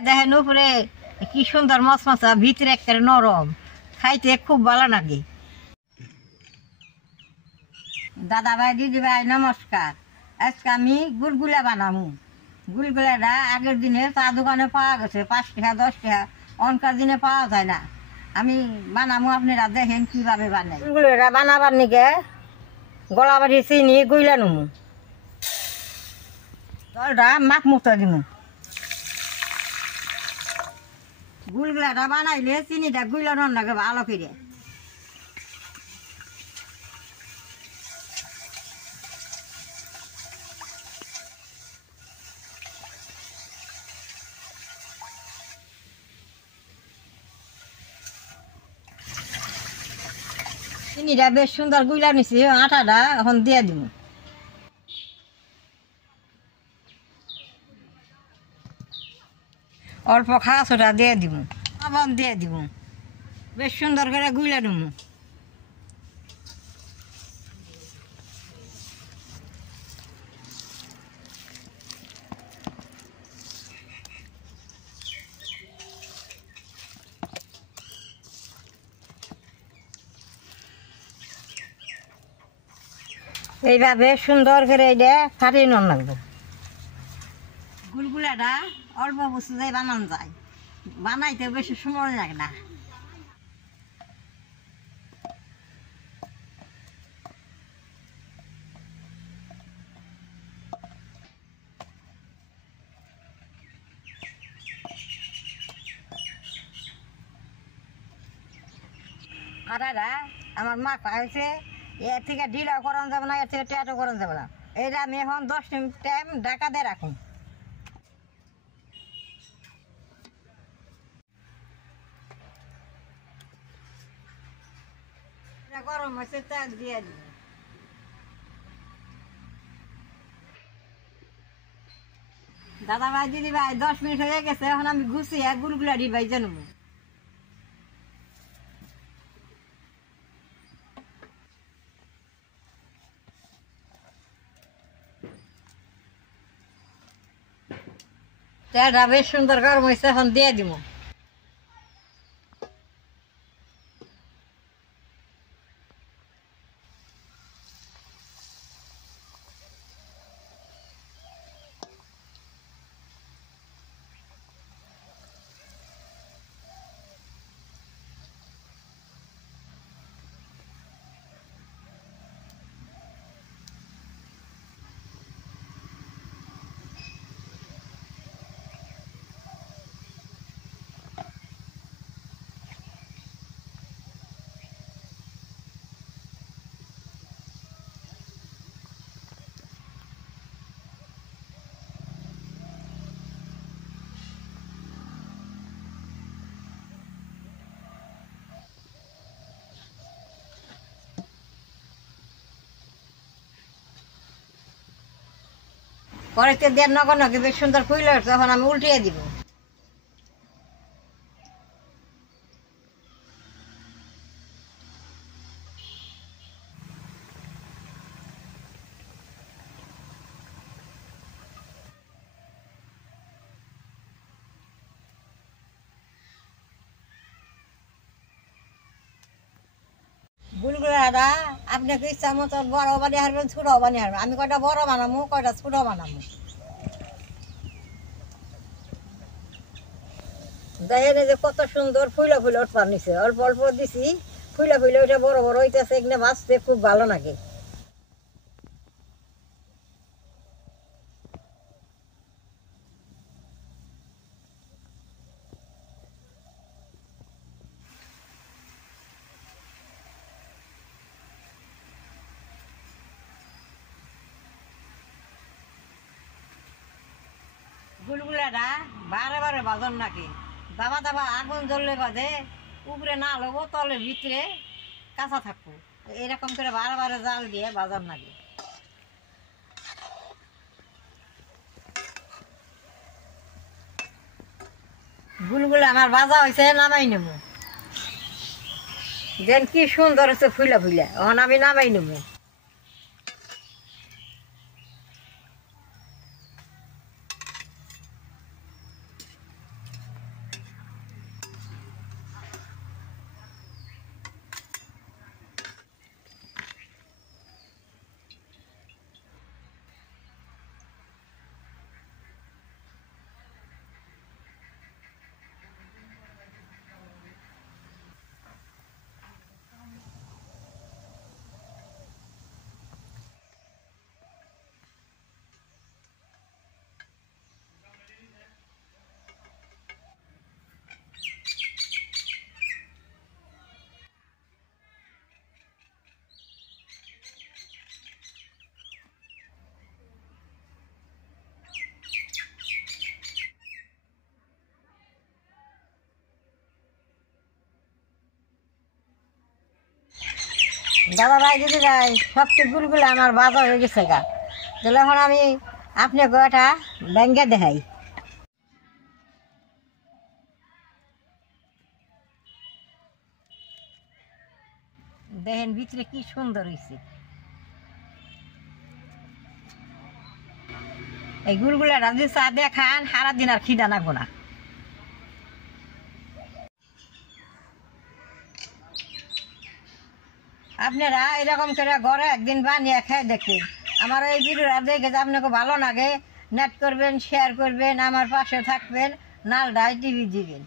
দেখেন উপরে কি সুন্দর মচমচা, ভিতরে একটা নরম, খাইতে খুব ভালো লাগে। দাদা ভাই দিদি ভাই নমস্কার। আজকে আমি গুলগুলা বানাবো। গুলগুলাটা আগের দিনে চা দোকানে পাওয়া গেছে 5 টাকা 10 টাকা, অনকার দিনে পাওয়া যায় না। আমি বানাবো, আপনারা দেখেন কিভাবে বানাই। গুলগুলাটা বানাবার নিকে গলাবাড়ি চিনি গুইলা নেবো, জলটা মাখ মুখটা দিব। গুলগুলাটা বানাইলে চিনিটা গুইলানোর লাগে ভালো করে। চিনিটা বেশ সুন্দর গুইলা নিছি, আটাটা এখন দিয়ে দিব। অল্প খাওয়া সোটা দিয়ে দিব, লবণ দিয়ে দিব, বেশ সুন্দর করে গুইলা নেব। এইভাবে সুন্দর করে এটা ফাটিয়ে নেওয়া লাগবে। গুলগুলাটা অল্প বস্তু দিয়ে বানানো যায়, বানাইতে বেশি সময় লাগে না। আটাটা আমার মাখা হয়েছে, এর থেকে ঢিলাও করানো যাবে না, এর থেকে টেয়াটো করানো যাবে না। এটা আমি এখন 10 মিনিট টাইম ঢাকা দিয়ে রাখুন। গরম হয়েছে, তেল দিয়ে দিব। দাদা ভাই দিদি ভাই 10 মিনিট হয়ে গেছে, এখন আমি গুছিয়ে গুলগুলা ডিবাই জানবো। তেলটা বেশ সুন্দর গরম হয়েছে, এখন দিয়ে দিব। কড়াইতে দিয়ে নগর নগে বেশ সুন্দর ফুইলে তখন আমি উল্টিয়ে দিব। গুলগুলাটা আপনাকে ইচ্ছা মতো বড় বানিয়ে হারবেন, ছোট বানিয়ে হারবেন। আমি কয়টা বড় বানাবো, কয়টা ছোট বানাবো। দেখেন এই যে কত সুন্দর ফুইলা ফুইলা উঠবার নিছে, অল্প অল্প দিছি, ফুইলা ফুইলা ওইটা বড় বড় হইতেছে, এখানে বাঁচতে খুব ভালো লাগে। গুলগুলাটা বারে বারে বাজন নাকি, দাবা দাবা আগুন জ্বললে বাজে, উপরে না লবো তলের ভিতরে কাঁচা থাকবো, এরকম করে বারে বারে জাল দিয়ে বাজার নাকি। গুলগুলা আমার বাজা হয়েছে, নামাই নেব। দেন কি সুন্দর হচ্ছে ফুইলা ফুইলা, এখন আমি নামাই নেব। দাদা ভাই দিদি ভাই সবচেয়ে গুলগুলা আমার বাজা হয়ে গেছে গা। তাহলে এখন আমি আপনি গোটা ব্যাঙ্গে দেখাই। দেখেন ভিতরে কি সুন্দর হয়েছে। এই গুলগুলাটা যদি চা দিয়ে খান সারাদিন আর খিদা নাগবো না। আপনারা এরকম করে ঘরে একদিন বানিয়ে খেয়ে দেখেন। আমার এই ভিডিওটা দেখে যে আপনাকে ভালো লাগে, নেট করবেন, শেয়ার করবেন, আমার পাশে থাকবেন, নালডাই টিভি দিবেন।